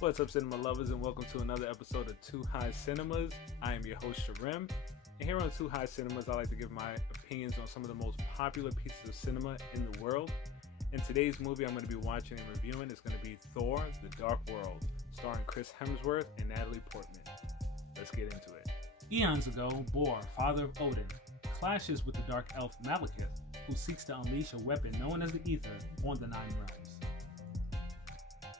What's up, cinema lovers, and welcome to another episode of Too High Cinemas. I am your host, SHRIM, and here on Too High Cinemas, I like to give my opinions on some of the most popular pieces of cinema in the world. And today's movie I'm going to be watching and reviewing is going to be Thor, the Dark World, starring Chris Hemsworth and Natalie Portman. Let's get into it. Eons ago, Bor, father of Odin, clashes with the dark elf Malekith, who seeks to unleash a weapon known as the Ether on the Nine Realms.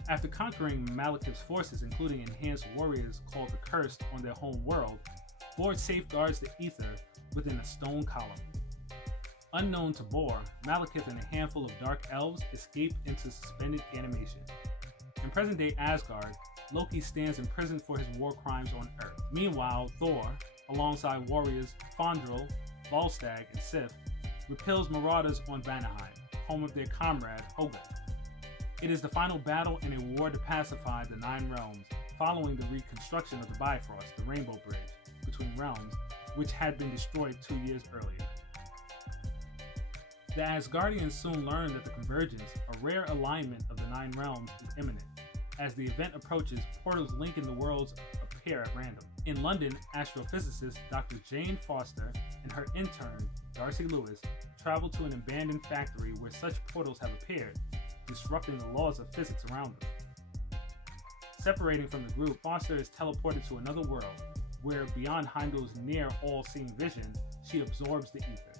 After conquering Malekith's forces, including enhanced warriors called the Cursed on their home world, Bor safeguards the Ether within a stone column. Unknown to Bor, Malekith and a handful of dark elves escape into suspended animation. In present-day Asgard, Loki stands imprisoned for his war crimes on Earth. Meanwhile, Thor, alongside warriors Fandral, Volstagg, and Sif, repels marauders on Vanaheim, home of their comrade Hogun. It is the final battle in a war to pacify the Nine Realms, following the reconstruction of the Bifrost, the Rainbow Bridge, between realms, which had been destroyed 2 years earlier. The Asgardians soon learn that the convergence, a rare alignment of the Nine Realms, is imminent. As the event approaches, portals linking the worlds appear at random. In London, astrophysicist Dr. Jane Foster and her intern, Darcy Lewis, travel to an abandoned factory where such portals have appeared, disrupting the laws of physics around them. Separating from the group, Foster is teleported to another world, where beyond Heimdall's near all-seeing vision, she absorbs the ether.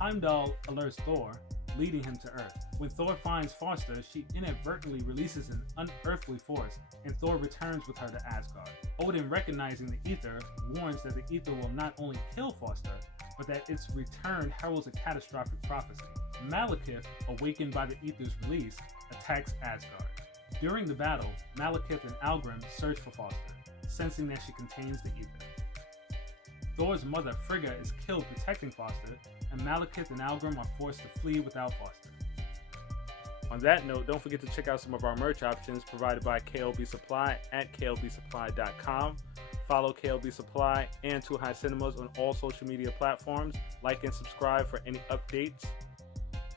Heimdall alerts Thor, leading him to Earth. When Thor finds Foster, she inadvertently releases an unearthly force, and Thor returns with her to Asgard. Odin, recognizing the ether, warns that the ether will not only kill Foster, but that its return heralds a catastrophic prophecy. Malekith, awakened by the ether's release, attacks Asgard. During the battle, Malekith and Algrim search for Foster, sensing that she contains the ether. Thor's mother, Frigga, is killed protecting Foster, and Malekith and Algrim are forced to flee without Foster. On that note, don't forget to check out some of our merch options provided by KLB Supply at klbsupply.com. Follow KLB Supply and Too High Cinemas on all social media platforms. Like and subscribe for any updates.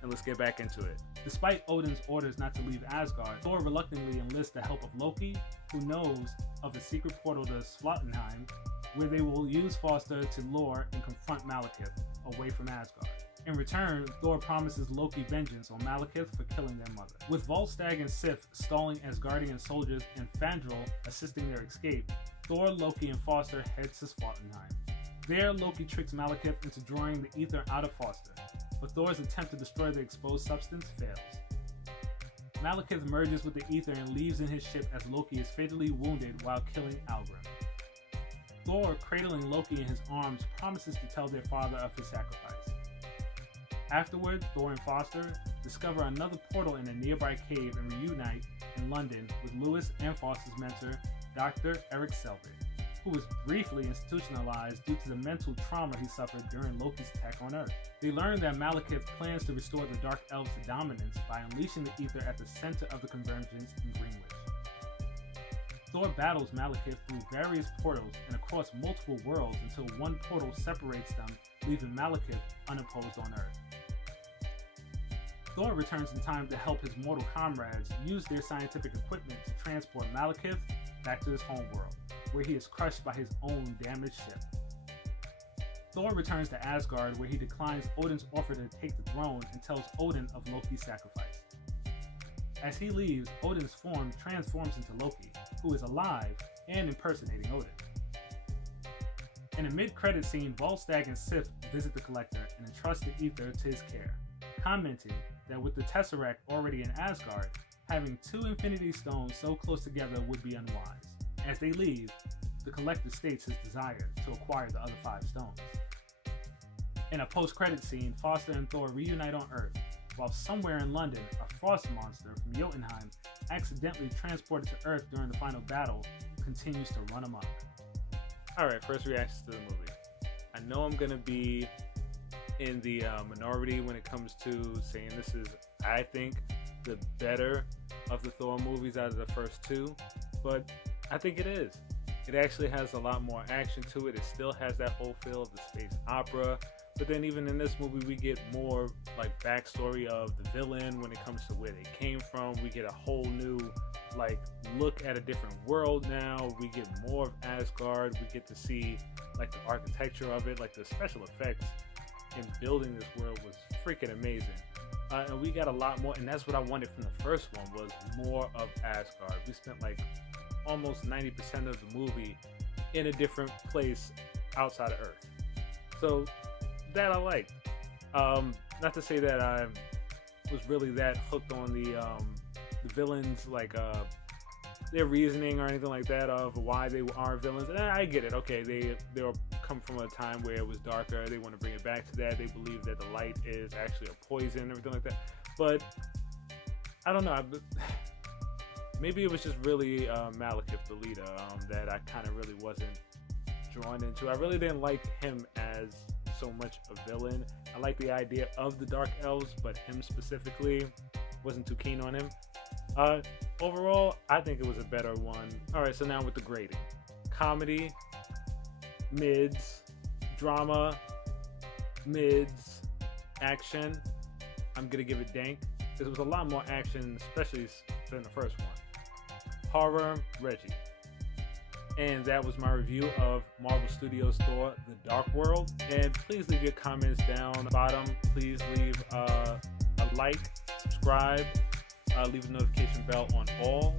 And let's get back into it. Despite Odin's orders not to leave Asgard, Thor reluctantly enlists the help of Loki, who knows of a secret portal to Svartalfheim, where they will use Foster to lure and confront Malekith away from Asgard. In return, Thor promises Loki vengeance on Malekith for killing their mother. With Volstagg and Sif stalling Asgardian soldiers and Fandral assisting their escape, Thor, Loki, and Foster head to Svartalfheim. There, Loki tricks Malekith into drawing the ether out of Foster, but Thor's attempt to destroy the exposed substance fails. Malekith merges with the ether and leaves in his ship as Loki is fatally wounded while killing Algrim. Thor, cradling Loki in his arms, promises to tell their father of his sacrifice. Afterward, Thor and Foster discover another portal in a nearby cave and reunite in London with Lewis and Foster's mentor, Dr. Eric Selvig, who was briefly institutionalized due to the mental trauma he suffered during Loki's attack on Earth. They learn that Malekith plans to restore the Dark Elves to dominance by unleashing the ether at the center of the convergence in Greenwich. Thor battles Malekith through various portals and across multiple worlds until one portal separates them, leaving Malekith unopposed on Earth. Thor returns in time to help his mortal comrades use their scientific equipment to transport Malekith back to his homeworld, where he is crushed by his own damaged ship. Thor returns to Asgard, where he declines Odin's offer to take the throne and tells Odin of Loki's sacrifice. As he leaves, Odin's form transforms into Loki, who is alive and impersonating Odin. In a mid-credit scene, Volstagg and Sif visit the Collector and entrust the ether to his care, commenting that with the Tesseract already in Asgard, having two Infinity Stones so close together would be unwise. As they leave, the Collector states his desire to acquire the other 5 stones. In a post-credit scene, Foster and Thor reunite on Earth, while somewhere in London, a frost monster from Jotunheim, accidentally transported to Earth during the final battle, continues to run amok. Alright, first reactions to the movie. I know I'm going to be in the minority when it comes to saying this is, I think, the better of the Thor movies out of the first 2, but I think it is. It actually has a lot more action to it. It still has that whole feel of the space opera, but then even in this movie we get more like backstory of the villain when it comes to where they came from. We get a whole new like look at a different world now. We get more of Asgard. We get to see like the architecture of it, like the special effects in building this world was freaking amazing. And we got a lot more, and that's what I wanted from the first one, was more of Asgard. We spent like almost 90% of the movie in a different place outside of Earth. So that I liked. Not to say that I was really that hooked on the villains, like their reasoning or anything like that of why they are villains. And I get it. Okay, they come from a time where it was darker. They want to bring it back to that. They believe that the light is actually a poison, everything like that. But I don't know. Maybe it was just really Malekith, the leader, that I kind of really wasn't drawn into. I really didn't like him as so much a villain. I like the idea of the Dark Elves, but him specifically, wasn't too keen on him. Overall, I think it was a better one. Alright, so now with the grading. Comedy, mids. Drama, mids. Action, I'm gonna give it dank. There was a lot more action, especially than the first one. Horror, Reggie. And that was my review of Marvel Studios' Thor: The Dark World. And please leave your comments down bottom. Please leave a like, subscribe, leave a notification bell on all.